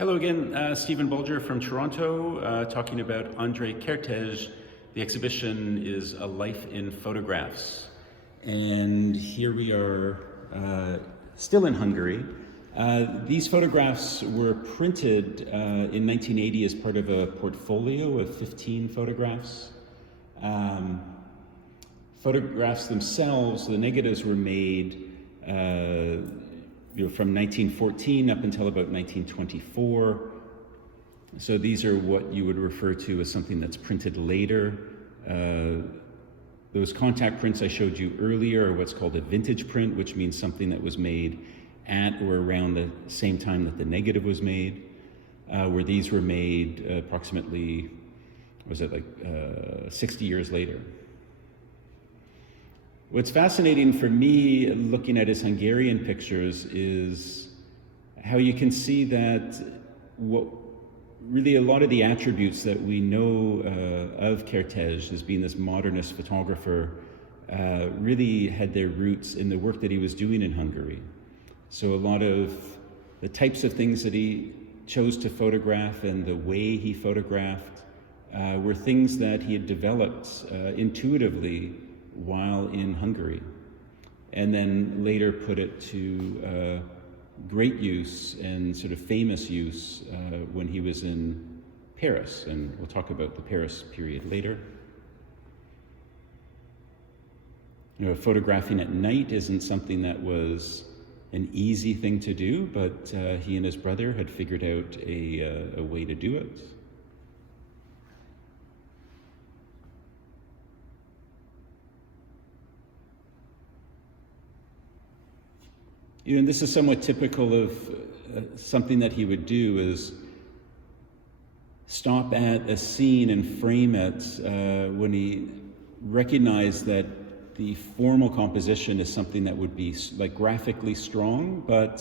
Hello again, Stephen Bulger from Toronto, talking about André Kertész. The exhibition is A Life in Photographs. And here we are, still in Hungary. These photographs were printed in 1980 as part of a portfolio of 15 photographs. Photographs themselves, the negatives were made from 1914 up until about 1924. So these are what you would refer to as something that's printed later. Those contact prints I showed you earlier are what's called a vintage print, which means something that was made at or around the same time that the negative was made, where these were made approximately, 60 years later. What's fascinating for me looking at his Hungarian pictures is how you can see that really a lot of the attributes that we know of Kertész as being this modernist photographer really had their roots in the work that he was doing in Hungary. So a lot of the types of things that he chose to photograph and the way he photographed were things that he had developed intuitively while in Hungary, and then later put it to great use and sort of famous use when he was in Paris, and we'll talk about the Paris period later. Photographing at night isn't something that was an easy thing to do, but he and his brother had figured out a way to do it. And this is somewhat typical of something that he would do, is stop at a scene and frame it when he recognized that the formal composition is something that would be like graphically strong, but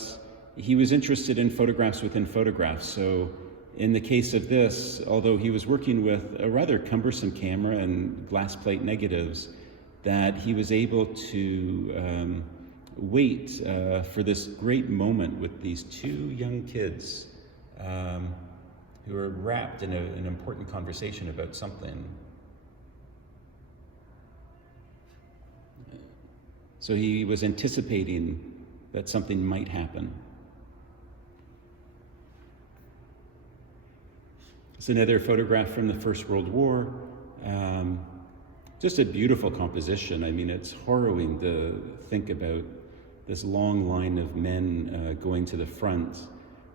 he was interested in photographs within photographs. So in the case of this, although he was working with a rather cumbersome camera and glass plate negatives, that he was able to wait for this great moment with these two young kids who are wrapped in an important conversation about something. So he was anticipating that something might happen. It's another photograph from the First World War. Just a beautiful composition. I mean, it's harrowing to think about this long line of men going to the front.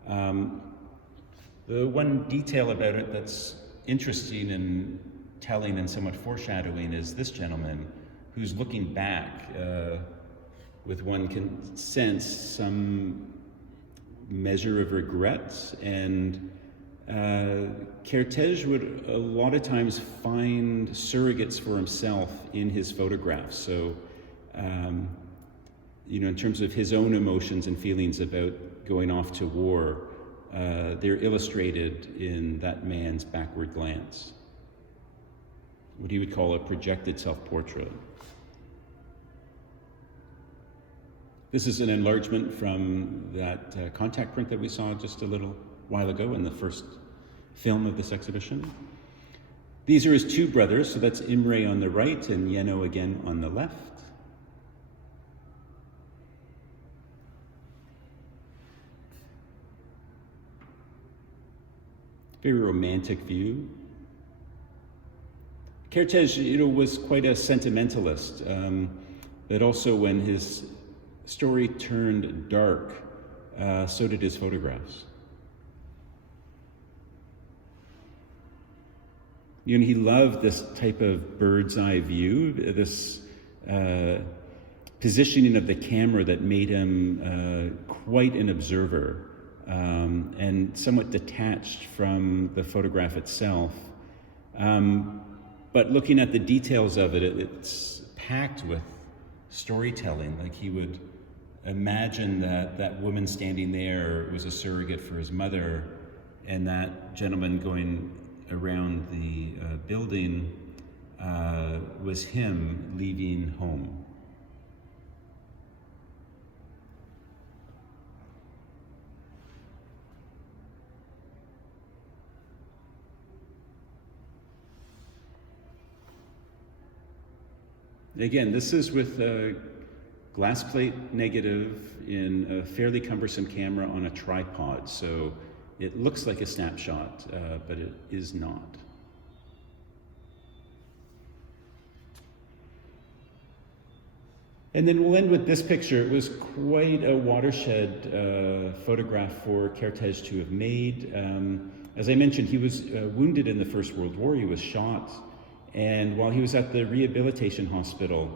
The one detail about it that's interesting and telling and somewhat foreshadowing is this gentleman who's looking back with, one can sense, some measure of regret. And Kertész would a lot of times find surrogates for himself in his photographs. So in terms of his own emotions and feelings about going off to war, they're illustrated in that man's backward glance, what he would call a projected self-portrait. This is an enlargement from that contact print that we saw just a little while ago in the first film of this exhibition. These are his two brothers, so that's Imre on the right and Jenő again on the left. Very romantic view. Kertész, was quite a sentimentalist, but also when his story turned dark, so did his photographs. He loved this type of bird's eye view, this positioning of the camera that made him quite an observer. And somewhat detached from the photograph itself. But looking at the details of it, it's packed with storytelling. Like he would imagine that woman standing there was a surrogate for his mother, and that gentleman going around the building was him leaving home. Again, this is with a glass plate negative in a fairly cumbersome camera on a tripod, so it looks like a snapshot, but it is not. And then we'll end with this picture. It was quite a watershed photograph for Kertész to have made. As I mentioned, he was wounded in the First World War. He was shot. And while he was at the rehabilitation hospital,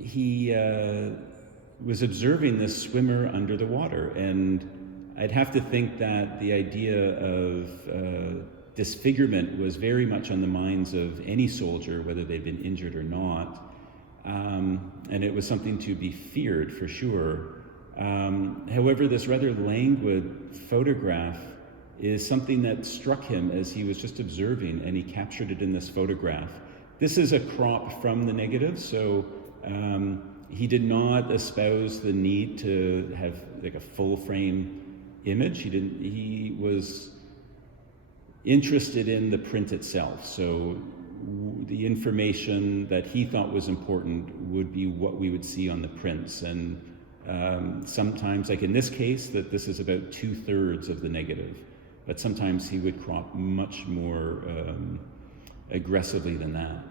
he was observing this swimmer under the water. And I'd have to think that the idea of disfigurement was very much on the minds of any soldier, whether they'd been injured or not. And it was something to be feared for sure. However, this rather languid photograph is something that struck him as he was just observing, and he captured it in this photograph. This is a crop from the negative, so he did not espouse the need to have like a full frame image. He was interested in the print itself. So the information that he thought was important would be what we would see on the prints. And sometimes, like in this case, that this is about 2/3 of the negative, but sometimes he would crop much more aggressively than that.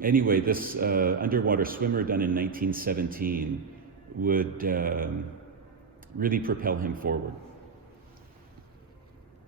Anyway, this underwater swimmer done in 1917 would really propel him forward.